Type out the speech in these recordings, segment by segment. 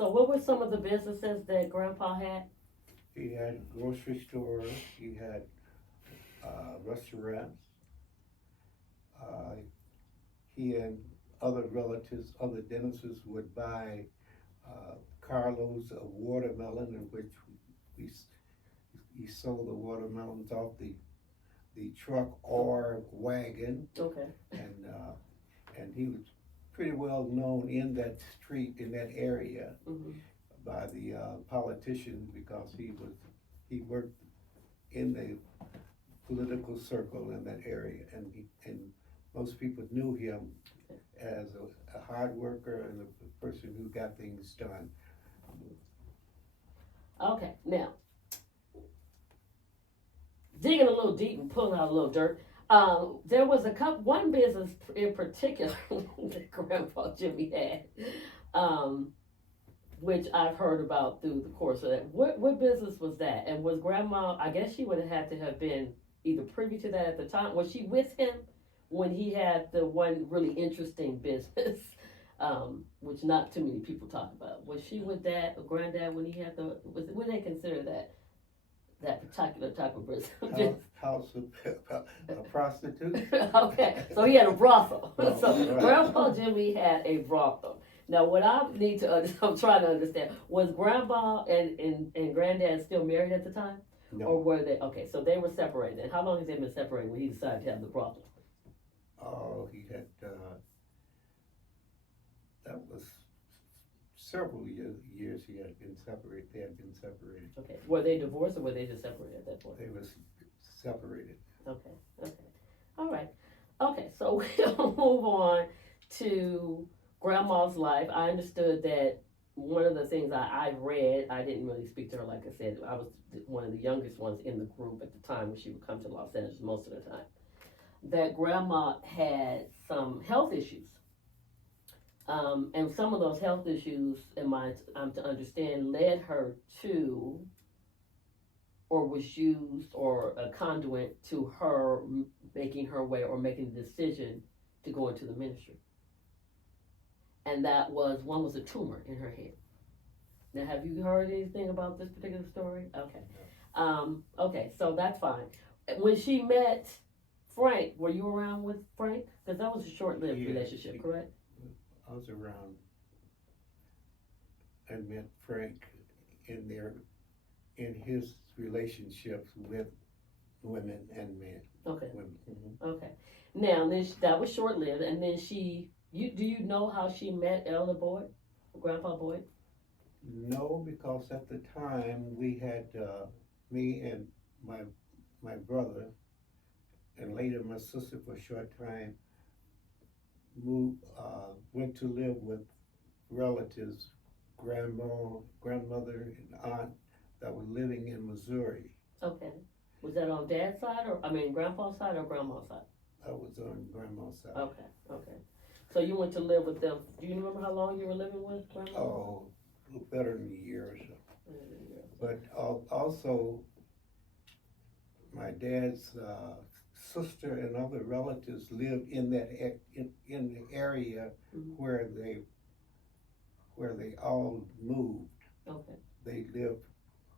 So what were some of the businesses that Grandpa had? He had grocery stores, he had restaurants. Uh, he and other relatives, other dentists would buy carloads of watermelon, in which we he sold the watermelons off the truck or wagon, Okay. and he was pretty well known in that street, in that area, Mm-hmm. by the politicians, because he worked in the political circle in that area, and most people knew him as a hard worker and a person who got things done. Okay. Now, digging a little deep and pulling out a little dirt. There was one business in particular that Grandpa Jimmy had, which I've heard about through the course of that. What business was that? And was Grandma? I guess she would have had to have been either privy to that at the time. Was she with him when he had the one really interesting business, which not too many people talk about? Was she with Dad or Granddad when he had what do they consider that particular type of business? House of a prostitute. Okay, so he had a brothel. Oh, So right. Grandpa Jimmy had a brothel. Now, what I need to I'm trying to understand, was Grandpa and Granddad still married at the time? No. Or were they, okay, so they were separated. And how long has they been separated when he decided to have the brothel? Oh, he had, that was several years he had been separated, they had been separated. Okay, were they divorced or were they just separated at that point? They was separated. Okay, all right. Okay, so we'll move on to Grandma's life. I understood that one of the things I read, I didn't really speak to her, like I said, I was one of the youngest ones in the group at the time when she would come to Los Angeles most of the time, that Grandma had some health issues. And some of those health issues, I'm to understand, led her to, or was used, or a conduit to her making her way or making the decision to go into the ministry. And one was a tumor in her head. Now, have you heard anything about this particular story? Okay. Okay, so that's fine. When she met Frank, were you around with Frank? Because that was a short-lived relationship, correct? I was around and met Frank in his relationships with women and men. Okay. Women. Mm-hmm. Okay. Now, that was short-lived, and then do you know how she met Ella Boyd, Grandpa Boyd? No, because at the time we had me and my brother, and later my sister for a short time, went to live with relatives, grandmother, and aunt that were living in Missouri. Okay. Was that on Dad's side, Grandpa's side or Grandma's side? That was on Grandma's side. Okay. So you went to live with them. Do you remember how long you were living with Grandma? Oh, a little better than a year or so. But also, my dad's sister and other relatives lived in that in the area mm-hmm. where they all moved. Okay. They lived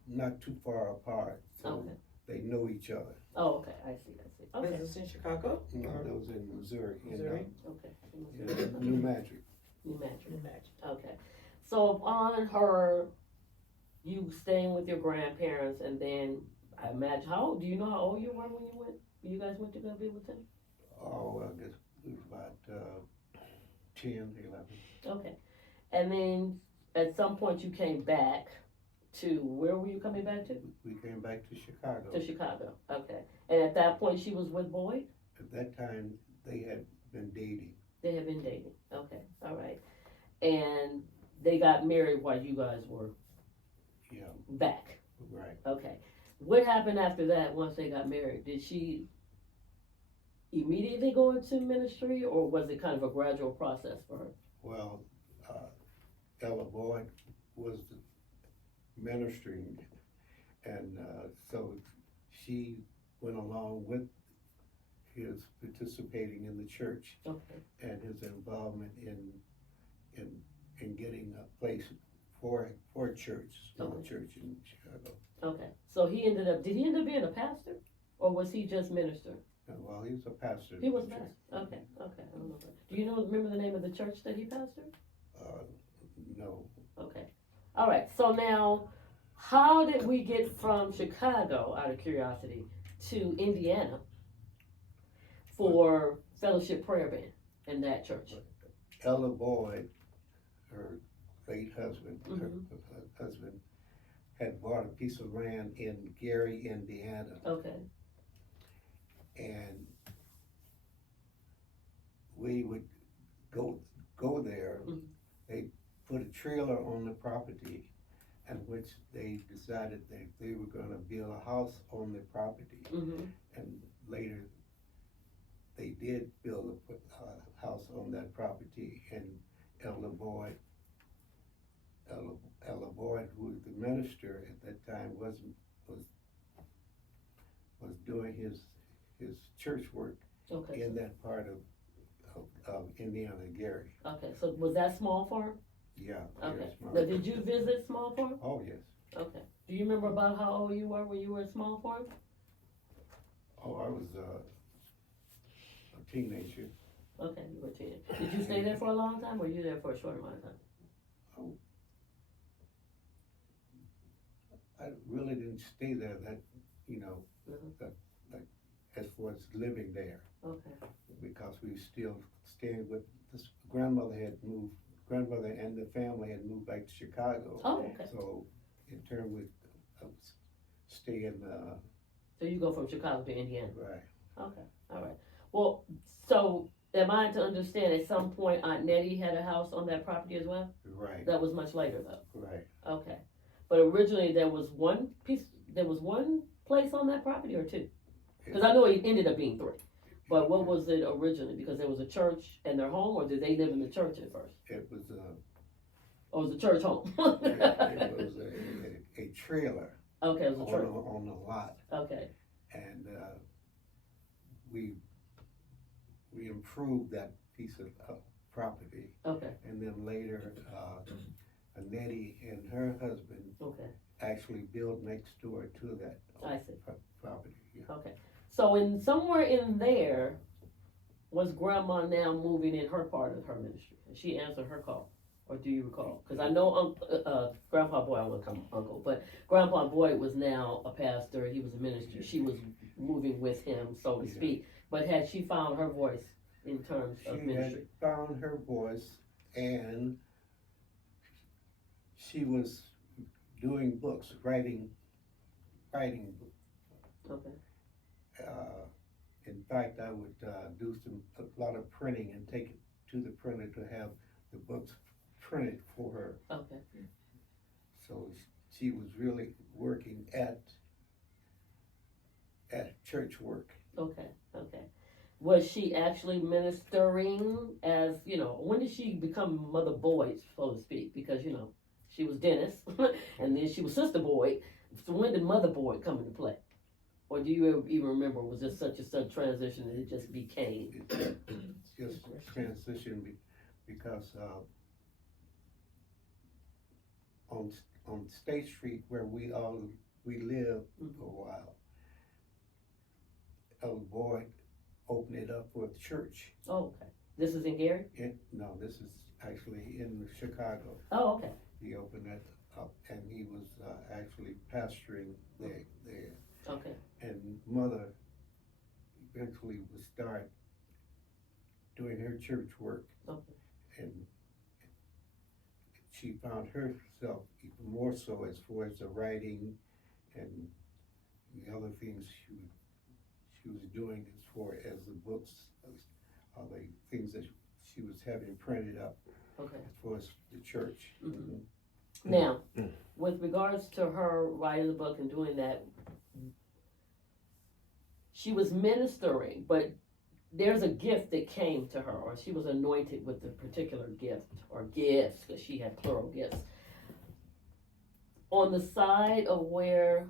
not too far apart, so okay. they know each other. Oh, okay. I see. Okay. Was this in Chicago? No, that was in Missouri. Missouri? Okay. New Magic. New Magic. Okay. So upon you staying with your grandparents, and then I imagine, do you know how old you were when you guys went to go be with them? Oh, I guess it was about 10, 11. Okay. And then at some point you came back to, where were you coming back to? We came back to Chicago. To Chicago, okay. And at that point she was with Boyd? At that time, they had been dating. They had been dating, okay, all right. And they got married while you guys were back? Right. Okay. What happened after that once they got married? Did she immediately go into ministry, or was it kind of a gradual process for her? Well, Ella Boyd was ministering, and so she went along with his participating in the church, okay. and his involvement in getting a place for a church, small church in Chicago. Okay, so did he end up being a pastor, or was he just minister? Well, he was a pastor. He was a pastor. Okay, I don't know. Do you remember the name of the church that he pastored? No. Okay, all right. So now, how did we get from Chicago, out of curiosity, to Indiana for Fellowship Prayer Band in that church? Ella Boyd, her late husband, her husband had bought a piece of land in Gary, Indiana. Okay. And we would go there. Mm-hmm. They put a trailer on the property, in which they decided that they were going to build a house on the property. Mm-hmm. And later, they did build a house on that property. And Ella Boyd, who was the minister at that time, was doing his church work in that part of Indiana, Gary. Okay, so was that small farm? Yeah. Okay. Small. Now, did you visit small farm? Oh, yes. Okay. Do you remember about how old you were when you were at small farm? Oh, I was a teenager. Okay, you were a teenager. Did you stay there for a long time, or were you there for a short amount of time? Oh, I really didn't stay there that as far as living there. Okay. Because we still staying with this grandmother and the family had moved back to Chicago. Oh, okay. So in turn we stay in So you go from Chicago to Indiana. right. Okay. All right. Well, so am I to understand at some point Aunt Nettie had a house on that property as well? Right. That was much later though. Right. Okay. But originally there was one place on that property, or two? Because I know it ended up being three. But what was it originally? Because there was a church and their home, or did they live in the church at first? It was Or was the church home? it was a trailer. Okay, it was a church. On the lot. Okay. And we improved that piece of property. Okay. And then later, Nettie and her husband actually built next door to that property. Yeah. Okay. So somewhere in there, was Grandma now moving in her part of her ministry? And she answered her call, or do you recall? Because I know Grandpa Boyd, I want to call him Uncle, but Grandpa Boyd was now a pastor. He was a minister. She was moving with him, so to speak. But had she found her voice in terms of ministry? She had found her voice, and she was doing books, writing books. Okay. In fact, I would do a lot of printing and take it to the printer to have the books printed for her. Okay. So she was really working at church work. Okay. Was she actually ministering as, when did she become Mother Boyd, so to speak? Because, she was Dennis, and then she was Sister Boyd. So when did Mother Boyd come into play? Or do you even remember, was this such a sudden transition that it just became? Just transition because on State Street where we lived for a while, Ella Boyd opened it up for a church. Oh, okay. This is in Gary? No, this is actually in Chicago. Oh, okay. He opened that up, and he was actually pastoring there. Okay. And Mother eventually would start doing her church work. Okay. And she found herself even more so as far as the writing and the other things she was doing as far as the books, the things that she was having printed up. Okay. As far as the church. Mm-hmm. Now, with regards to her writing the book and doing that, she was ministering, but there's a gift that came to her, or she was anointed with a particular gift, or gifts, because she had plural gifts. On the side of where